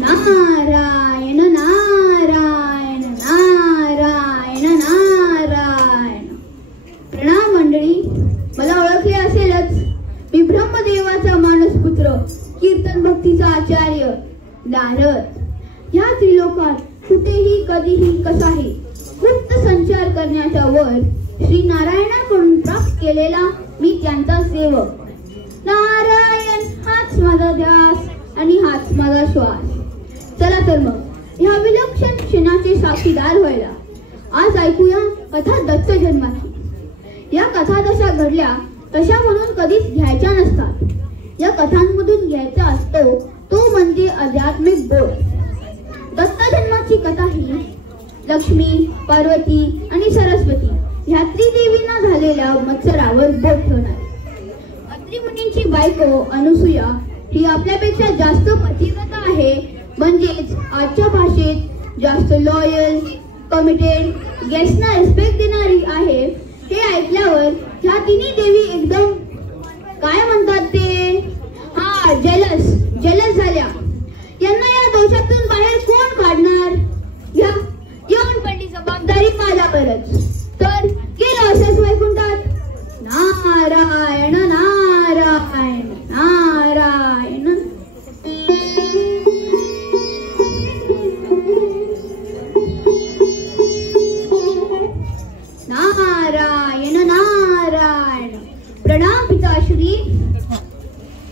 नारायण नारायण नारायण नारायण. प्रणाम मंडळी. मला ओळखले असेलच, मी ब्रह्मदेवाचा मानसपुत्र, कीर्तन भक्तीचा आचार्य नारद. या त्रिलोकात कुठेही कधीही कसाही गुप्त संचार करण्याचा वर श्री नारायणाकडून प्राप्त केलेला मी त्यांचा सेवक. नारायण हाच माझा ध्यास आणि हाच माझा श्वास. चला तर मग ह्या विलक्षण क्षणाचे साक्षीदार व्हायला आज ऐकूया कथा दत्त जन्माची. या कथा जशा घडल्या तशा म्हणून कधीच घ्यायच्या नसतात. या कथांमधून घ्यायचा असतो तो म्हणजे आध्यात्मिक बोध. दत्त जन्माची कथा ही लक्ष्मी, पार्वती आणि सरस्वती ह्या त्रिदेवींना झालेल्या मत्सरावर बोट ठेवणार. अत्रि मुनींची बायको अनुसूया ही आपल्यापेक्षा जास्त पतिव्रता आहे, म्हणजेच आजच्या भाषेत जास्त लॉयल, कमिटेड, गेस्टना रिस्पेक्ट देणारी आहे. हे ऐकल्यावर ह्या तिन्ही देवी एकदम काय म्हणतात ते जेलस झाल्या. यांना या दोषातून बाहेर कोण काढणार? येऊन पडली जबाबदारी माझ्यावरच. तर गेलो अशाच वैकुंठात. नारायण नारायण नारायण. नारायण नारायण. प्रणाम पिताश्री.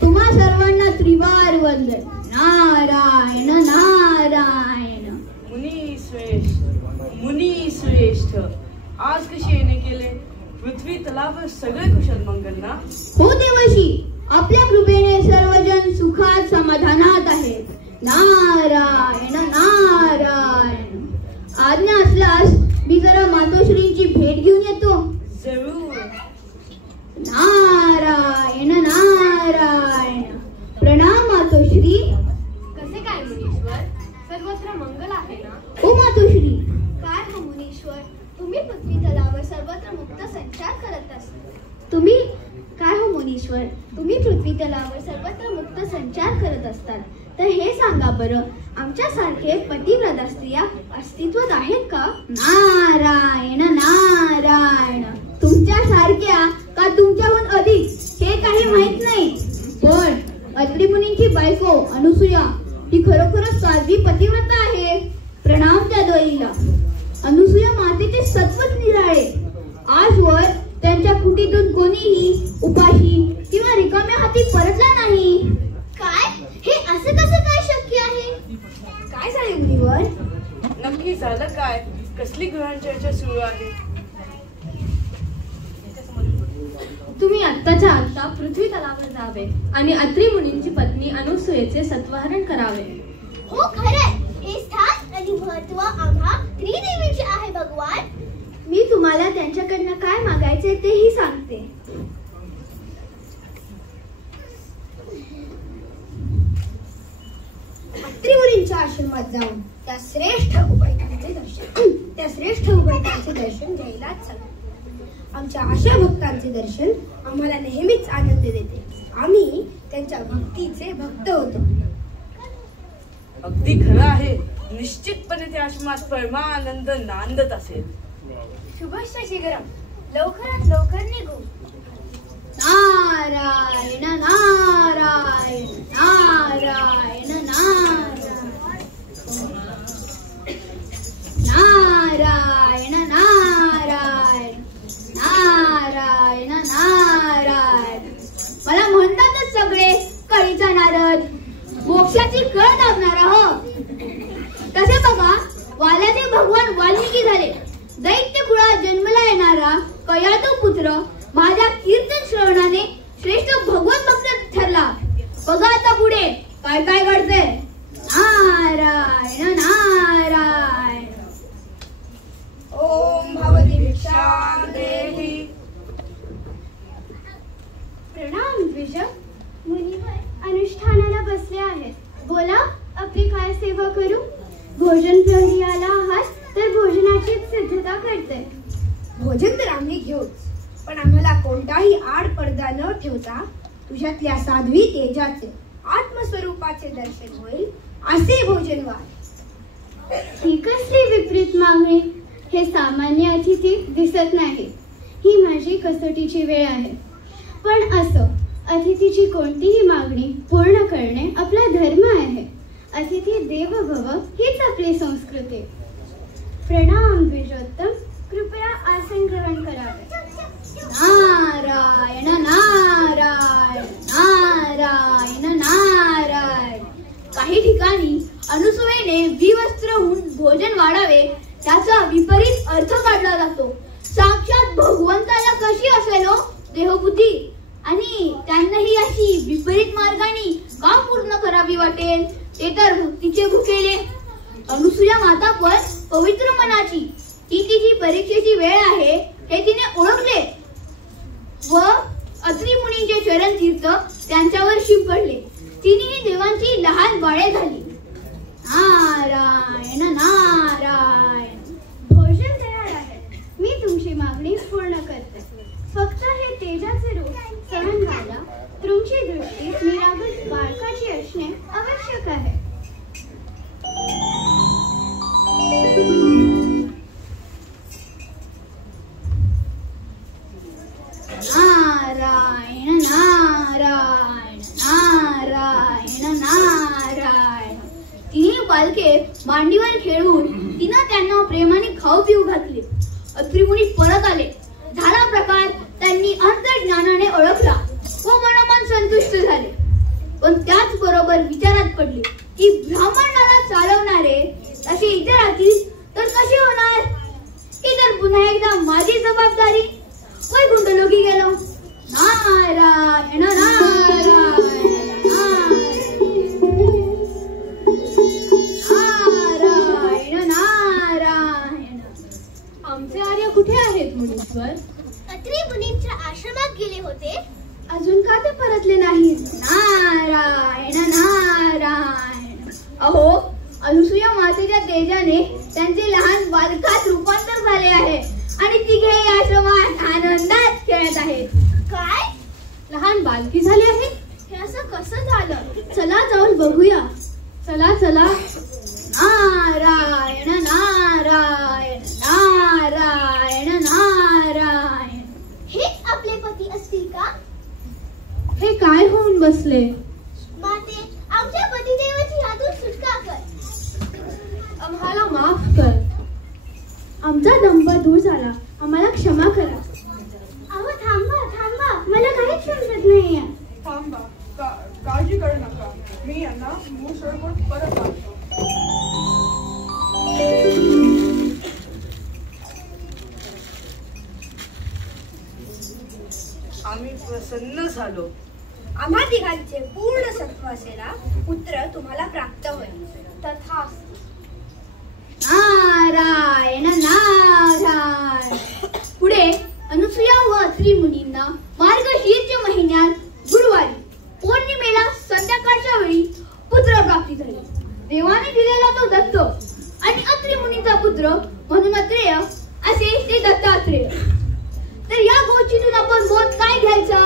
तुम्हा सर्वांना त्रिवार वंदन. नारायण नारायण. मुनी श्रेष्ठ, आज कशी येणे केले? पृथ्वी तलावर सगळे कुशल मंगल ना? हो देवशी, आपल्या कृपेने सर्वजन सुखात समाधानात आहेत. नारायण नारायण. आज्ञा असल्यास मी जरा मातोश्रींची भेट घेऊन येतो. जरूर. नारायण नारायण. प्रणाम मातोश्री. कसे काय मुनीश्वर? सर्वत्र मंगल आहे ना? हो मातोश्री. काय हो मुनीश्वर, तुम्ही पृथ्वी तलावर सर्वत्र मुक्त संचार करत असता. तुम्ही काय हो मुनीश्वर, तुम्ही पृथ्वी तलावर सर्वत्र मुक्त संचार करत असतात, तर हे सांगा बरं, आमच्यासारखे पतिव्रता स्त्रिया अस्तित्वात आहेत का? नारायण नारायण. तुमच्या सारख्या का तुमच्याहून अधिक हे काही माहित नाही, पण अत्रि मुनींची बायको अनुसूया ही खरोखरच साध्वी पतिव्रता आहे. प्रणाम त्या दोईला. अनुसूया मातेचे सत्वच निराळे. आजवर त्यांच्या कुटीतून कोणीही उपाशी किंवा रिकाम्या हाती परतला नाही. काय? हे असं कसं काय शक्य आहे? काय झाले मुनीवर? नक्की झालं काय? कसली गृहाण चर्चा सुरू आहे? तुम्ही आत्ताच्या आत्ता पृथ्वी तलावर जावे आणि अत्रि मुनींची पत्नी अनुसूयेचे सत्वहरण करावे. हो खरंय, हे स्थान आणि महत्व आम्हा त्रिदेवींचे आहे भगवान. मी तुम्हाला त्यांच्याकडनं काय मागायचे तेही सांगते. अत्रि मुनींच्या आश्रमात जाऊन त्या श्रेष्ठ उपायकांचे दर्शन घ्यायलाच सांगा. आमच्या आशा भक्तांचे दर्शन आम्हाला नेहमीच आनंद देते. आम्ही त्यांच्या भक्तीचे भक्त होतो. अगदी खरं आहे. निश्चितपणे त्या आश्रमात परमानंद नांदत असेल. शुभश्च शीघ्रम. लवकरात लवकर निघू. नारायण नारायण नारायण नारायण नारायण नारायण नारायण नारायण. मला म्हणतातच सगळे कळीचा नारद, मोक्षाची कळ लावणारा. हो तसे बघा, वाल्याचे भगवान वाल्मिकी झाले. दैत्य कुळात जन्मला येणारा कयातू पुत्र माझ्या कीर्तन श्रवणाने श्रेष्ठ भगवत भक्त ठरला. बघा आता पुढे काय काय घडते. नारायण नारायण. ओम भगवती भिक्षां देहि. प्रणाम द्विज. मुनिवर अनुष्ठानाला बसले आहेत. बोला, आपली काय सेवा करू? भोजन प्रहरी आला आहात तर भोजनाची सिद्धता करते. भोजन तर आम्ही घेऊच, पण आम्हाला कोणताही आड पडदा न ठेवता तुझ्यातल्या साध्वी तेजाचे आत्मस्वरूपाचे दर्शन होईल असे भोजन वाढ. ही कसली विपरीत मागणी? हे सामान्य अतिथी दिसत नाही. ही माझी कसोटीची वेळ आहे. पण असो, अतिथीची कोणतीही मागणी पूर्ण करणे आपला धर्म आहे. अतिथी देवो भव हीच आपली संस्कृती. प्रणाम द्विजोत्तम, कृपया आसन ग्रहण करावे. नारायण नारायण नारायण नारायण. काही ठिकाणी अनुसूयेने विवस्त्र होऊन भोजन वाढावे त्याचा विपरीत अर्थ काढला जातो. साक्षात भगवंताला कशी असेल हो देहबुद्धी, आणि त्यांनाही अशी विपरीत मार्गाने का पूर्ण करावी वाटेल? ते तर भक्तीचे भुकेले. अनुसूया माता पण पवित्र मनाची. ती तिची परीक्षेची वेळ आहे हे तिने ओळखले व अत्री मुनींचे चरण तीर्थ त्यांच्यावर शिंपडले. तिने देवांची लहान बाळे झाली. नारायण नारायण. भोजन तयार आहे. मी तुमची मागणी पूर्ण करते. फक्त हे तेजाचे रूप सहन व्हायला तुमची दृष्टी निरागस बाळकाची असणे आवश्यक आहे. नारायण नारायण नारायण नारायण. तिने बालके मांडीवर खेळून तिनं त्यांना प्रेमाने खाऊ पिऊ घातले. अत्रिमुनी परत आले. झाला प्रकार त्यांनी अंतर्ज्ञानाने ओळखला व मनोमन संतुष्ट झाले. पण त्याच बरोबर विचारात पडले की ब्राह्मणाला चालवणारे असे इतर असतील तर कसे होणार? ही तर पुन्हा एकदा माझी जबाबदारी. वैकुंठ लोकी गेलो. नारायण नारायण नारायण नारायण. आमचे आर्य कुठे आहेत मुनीश्वर? अत्री मुनींच्या आश्रमात गेले होते. अजून का ते परतले नाहीत? नारायण नारायण. अहो, अनुसूया मातेच्या तेजाने त्यांचे लहान बालकात रूपांतर झाले आहे आणि तिघे आश्रमात आनंदात खेळत आहेत. काय? लहान बालकी झाली आहे? हे असं कसं झालं? चला जाऊन बघूया. चला चला. नारायण नारायण नारायण नारायण. हे आपले पती असतील का? हे काय होऊन बसले? माते, आमच्या पतिदेवाची यातून सुटका कर. आम्हाला माफ कर. आमचा दंभ दूर झाला. आम्हाला क्षमा करा. अहो थांबा थांबा, मला काहीच समजत नाहीये. थांबा, काळजी करू नका. मी यांना मूळ स्वरूपात परत आणतो. आम्ही प्रसन्न झालो. आम्हा तिघांचे पूर्ण सत्व असलेला पुत्र तुम्हाला प्राप्त होईल. तथास्तु. नारायण नारायण. पुढे अनुसूया व अत्री मुनींना मार्गशीर्ष महिन्यात गुरुवारी पौर्णिमेला संध्याकाळच्या वेळी पुत्र प्राप्ती झाली. देवाने दिलेला तो दत्त आणि अत्री मुनींचा पुत्र म्हणून अत्रेय असे ते दत्तात्रेय. तर या गोष्टीतून आपण बोध काय घ्यायचा?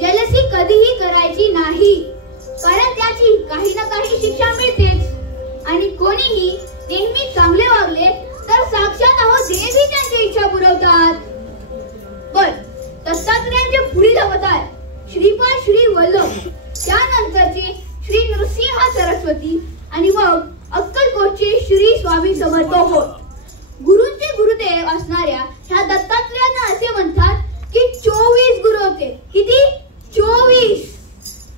जलसी कधीही करायची नाही, कारण त्याची काही ना काही शिक्षा मिळतेच. आणि कोणीही नेहमी चांगले वागले तर साक्षात अहो देवी त्यांची इच्छा पुरवतात. पण दत्तात्रेयांचे पुढील अवतार श्रीपाद श्री वल्लभ, त्यानंतरचे श्री नृसिंह सरस्वती आणि मग अक्कलकोटचे श्री स्वामी समर्थ होत. गुरूंचे गुरुदेव असणाऱ्या ह्या दत्तात्रेयांना असे म्हणतात की 24 गुरु होते. किती? 24.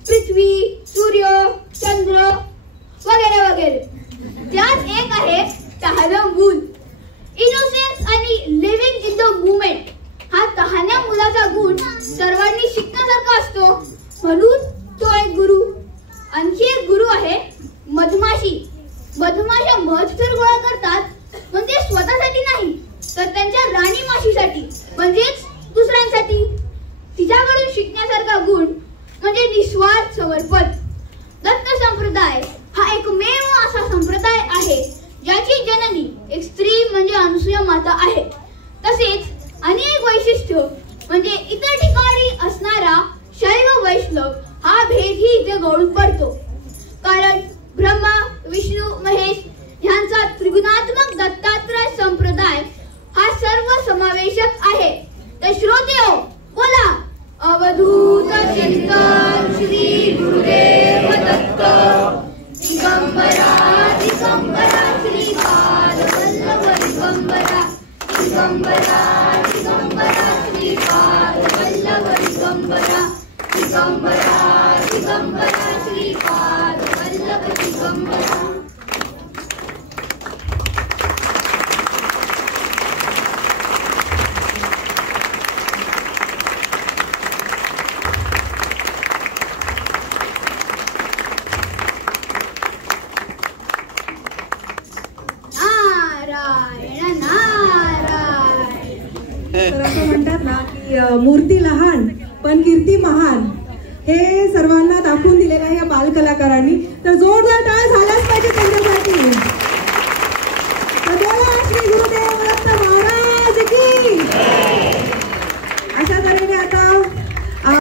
पृथ्वी, सूर्य, चंद्र वगैरे वगैरे. त्यात एक आहे टहाणा मूल. इनोसेन्स आणि लिव्हिंग इन द मुमेंट हा टहाण्या मुलाचा गुण सर्वांनी शिकण्यासारखा असतो, म्हणून तो एक गुरु. आणखी एक गुरु आहे मधमाशी. मधमाशा मध तर गोळा करतात, पण ते स्वतःसाठी नाही तर त्यांच्या राणी माशीसाठी म्हणजेच दुसऱ्यांसाठी. तिच्याकडून शिकण्यासारखा गुण म्हणजे निस्वार्थ समर्पण. दत्त संप्रदाय हा एकमेव असा संप्रदाय आहे ज्याची जननी एक स्त्री म्हणजे अनुसूया माता आहे. तसेच अनेक वैशिष्ट्य म्हणजे इतर ठिकाणी असणारा शैव वैष्णव हा भेदही इथे गळून पडतो. चिंतन श्री गुरुदेव दत्त दिगंबरा दिगंबरा श्रीपाद वल्लभ दिगंबरा दिगंबरा दिगंबरा श्रीपाद वल्लभ दिगंबरा दिगंबरा दिगंबरा श्रीपाद वल्लभ दिगंबरा. तर असं म्हणतात ना की मूर्ती लहान पण कीर्ती महान, हे सर्वांना दाखवून दिलेलं आहे या बालकलाकारांनी. तर जोरदार टाळ्या